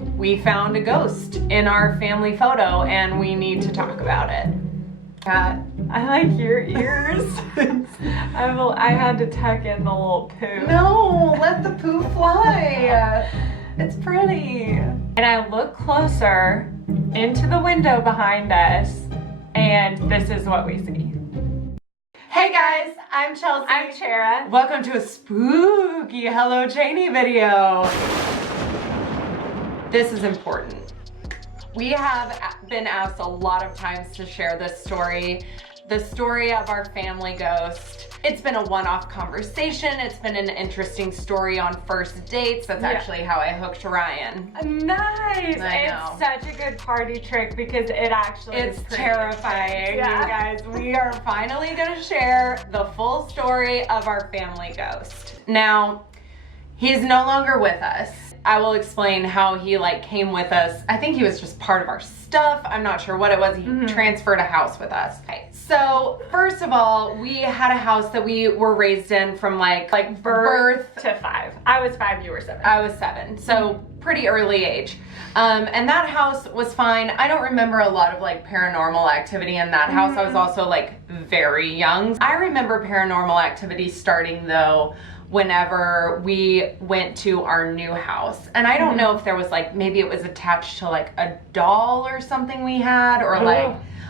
we found a ghost in our family photo and we need to talk about it. I like your ears. I had to tuck in the little poo. No, let the poo fly. It's pretty. And I look closer into the window behind us, and this is what we see. Hey guys, I'm Chelsea. I'm Chara. Welcome to a spooky Hello Janie video. This is important. We have been asked a lot of times to share this story, the story of our family ghost. It's been a one-off conversation. It's been an interesting story on first dates. That's actually how I hooked Ryan. Nice. I know. It's such a good party trick because it actually is It's pretty terrifying, Yeah. you guys. We are finally gonna share the full story of our family ghost. Now, he's no longer with us. I will explain how he came with us. I think he was just part of our stuff. I'm not sure what it was. He transferred a house with us. Okay. So first of all, we had a house that we were raised in from birth to 5. I was 5, you were 7. I was 7, so pretty early age. And that house was fine. I don't remember a lot of paranormal activity in that house. I was also very young. I remember paranormal activity starting though whenever we went to our new house. And I don't know if there was maybe it was attached to a doll or something we had, or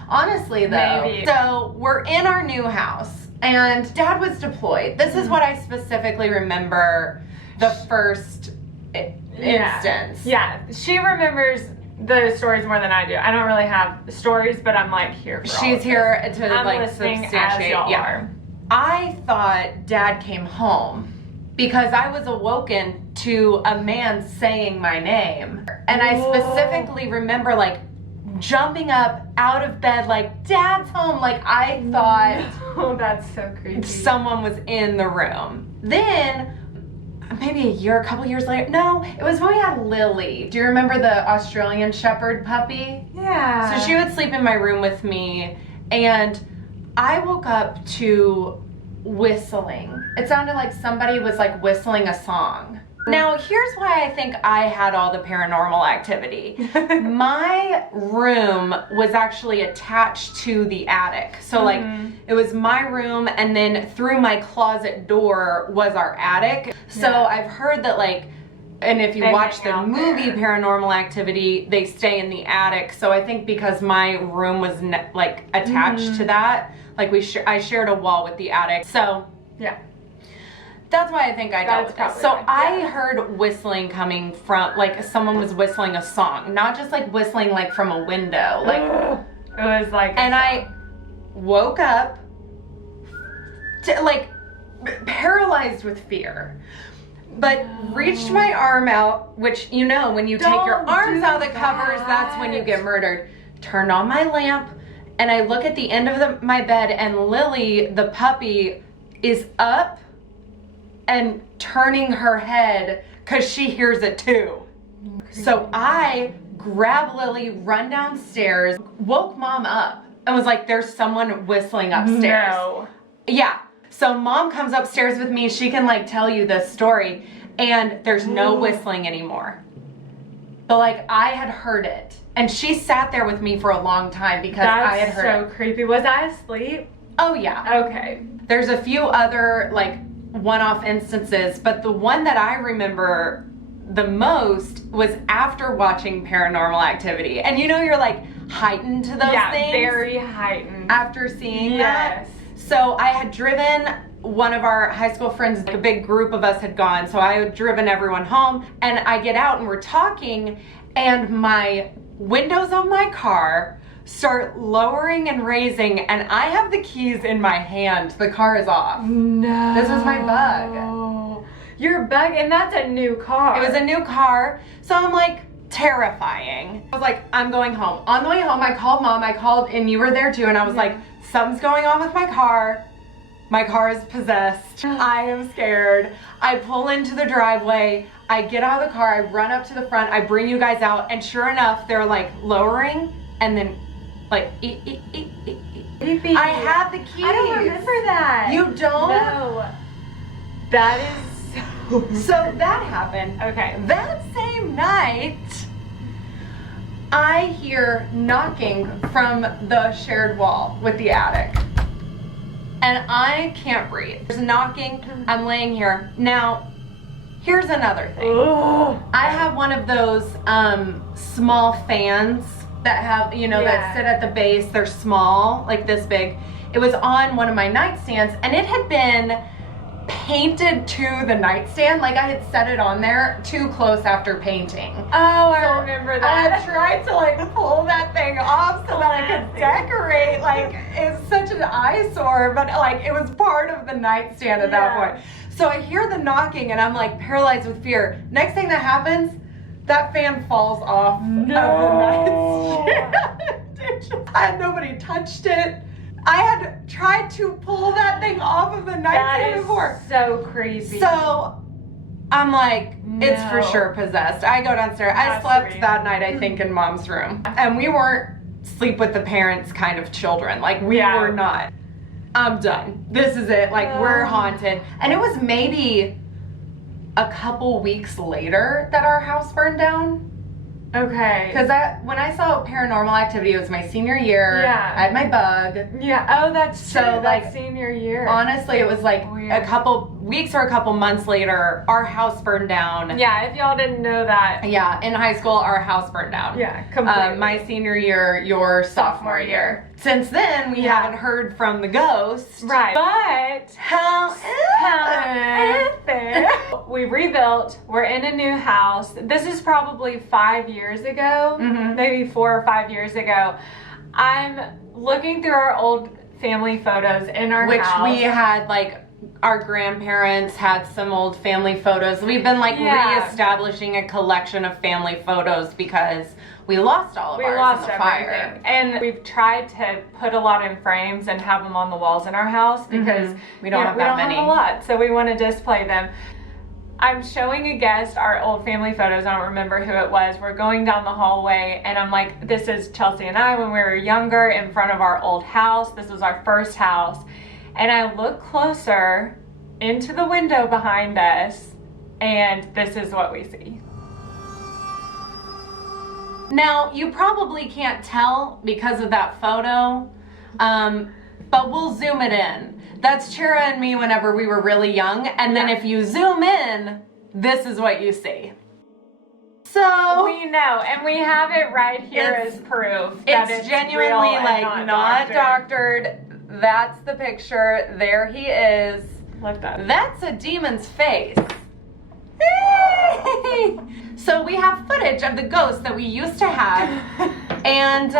honestly though. Maybe. So we're in our new house and Dad was deployed. This is what I specifically remember the first instance. Yeah, she remembers the stories more than I do. I don't really have stories, but I'm here for all She's of here this. to I'm listening as substantiate. y'all are. I thought Dad came home because I was awoken to a man saying my name. And I specifically remember jumping up out of bed Dad's home. I thought Oh, that's so creepy. someone was in the room. Then maybe a couple years later, no, it was when we had Lily. Do you remember the Australian Shepherd puppy? Yeah. So she would sleep in my room with me, and I woke up to whistling. It sounded like somebody was whistling a song. Now, here's why I think I had all the paranormal activity. My room was actually attached to the attic. So it was my room, and then through my closet door was our attic. So I've heard that and if you watch the movie Paranormal Activity, they stay in the attic. So I think because my room was attached to that, I shared a wall with the attic. So yeah. That's why I think I dealt with this. So right. I heard whistling coming from, someone was whistling a song. Not just whistling from a window. It was and I woke up paralyzed with fear. But reached my arm out, which when you take your arms out of the covers, that's when you get murdered. Turned on my lamp, and I look at the end of my bed, and Lily, the puppy, is up and turning her head because she hears it too. So I grab Lily, run downstairs, woke Mom up, and was like, there's someone whistling upstairs. No. Yeah. So Mom comes upstairs with me. She can tell you this story, and there's no whistling anymore. But I had heard it, and she sat there with me for a long time because I had heard it. That's so creepy. Was I asleep? Oh yeah. Okay. There's a few other one-off instances, but the one that I remember the most was after watching Paranormal Activity. And you're heightened to those things. Yeah, very heightened. After seeing that. So I had driven one of our high school friends, a big group of us had gone, so I had driven everyone home, and I get out and we're talking, and my windows on my car start lowering and raising, and I have the keys in my hand. The car is off. No. This was my bug. Your bug, and that's a new car. It was a new car, so I'm terrifying. I was I'm going home. On the way home, I called Mom, and you were there too, and I was something's going on with my car. My car is possessed. I am scared. I pull into the driveway. I get out of the car. I run up to the front. I bring you guys out, and sure enough, they're lowering, and then Creepy. I have the keys. I don't remember that. You don't? No. That is so So that happened. okay. That same night, I hear knocking from the shared wall with the attic. And I can't breathe. There's knocking. I'm laying here. Now, here's another thing. Ugh. I have one of those small fans that have, you know, that sit at the base. They're small, like this big. It was on one of my nightstands, and it had been painted to the nightstand. Like I had set it on there too close after painting. Oh, I remember that. I tried to like pull that thing off so that I could decorate. Like it's such an eyesore, but like it was part of the nightstand at that point. So I hear the knocking and I'm like paralyzed with fear. Next thing that happens, that fan falls off of the nightstand. I had nobody touched it. I had tried to pull that thing off of the nightstand before. So crazy. So I'm like, it's for sure possessed. I go downstairs. I slept that night, I think, in Mom's room. And we weren't sleep with the parents kind of children. Like we were not. I'm done. This is it. Like we're haunted. And it was maybe a couple weeks later that our house burned down. Okay. Because when I saw Paranormal Activity, it was my senior year. Yeah. I had my bug. Yeah. Oh, that's so true. like That's senior year. Honestly, it was like a couple weeks or a couple months later, our house burned down. Yeah. If y'all didn't know that. Yeah. In high school, our house burned down. Yeah. Completely. My senior year, your sophomore year. Since then, we haven't heard from the ghost. Right. But however, we rebuilt. We're in a new house. This is probably 5 years ago, maybe 4 or 5 years ago. I'm looking through our old family photos in our house. Which we had like our grandparents had some old family photos. We've been like reestablishing a collection of family photos because we lost all of ours in the fire. And we've tried to put a lot in frames and have them on the walls in our house because we don't have that many. We don't have a lot, so we want to display them. I'm showing a guest our old family photos. I don't remember who it was. We're going down the hallway and I'm like, this is Chelsea and I when we were younger in front of our old house. This was our first house. And I look closer into the window behind us and this is what we see. Now, you probably can't tell because of that photo, but we'll zoom it in. That's Chira and me whenever we were really young, and then if you zoom in, this is what you see. So we know, and we have it right here as proof that it's genuinely like not doctored. That's the picture. There he is. Like that. That's a demon's face. So we have footage of the ghost that we used to have, and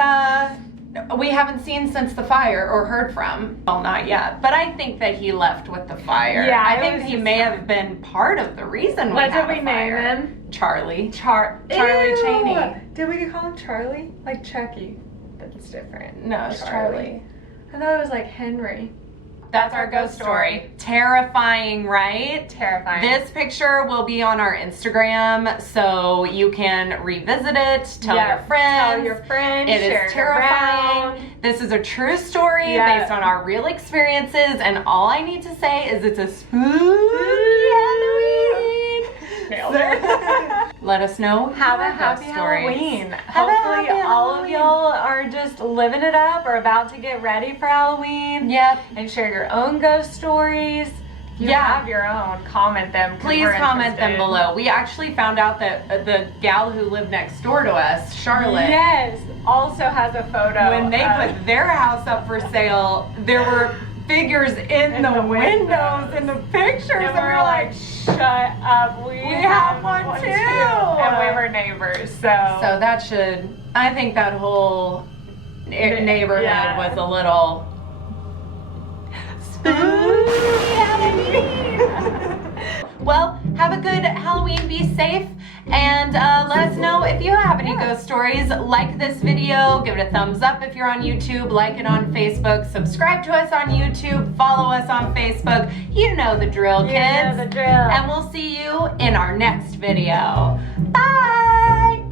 we haven't seen since the fire or heard from. Well, not yet, but I think that he left with the fire. Yeah, I think he may have been part of the reason we had What did we a fire. name him? Charlie. Charlie Ew. Cheney. Did we call him Charlie? Like Chucky? That's different. No, it's Charlie. I thought it was like Henry. That's our ghost story. Terrifying, right? Terrifying. This picture will be on our Instagram, so you can revisit it, tell your friends. Tell your friends. It share is terrifying. This is a true story based on our real experiences, and all I need to say is it's a spooky Halloween. Nailed it. Let us know. Have a happy Halloween. Hopefully all of y'all are just living it up or about to get ready for Halloween. Yep. And share your own ghost stories. If you have your own, comment them. Please comment them below. We actually found out that the gal who lived next door to us, Charlotte, also has a photo. When they put their house up for sale, there were figures in the windows in the pictures, and we were like, shut up, we have one too. And we were neighbors, so that should, I think that whole neighborhood was a little spooky Halloween. Well, have a good Halloween, be safe, and let us know if you have any ghost stories. Like this video, give it a thumbs up if you're on YouTube, like it on Facebook, subscribe to us on YouTube, follow us on Facebook. You know the drill, kids. You know the drill. And we'll see you in our next video. Bye!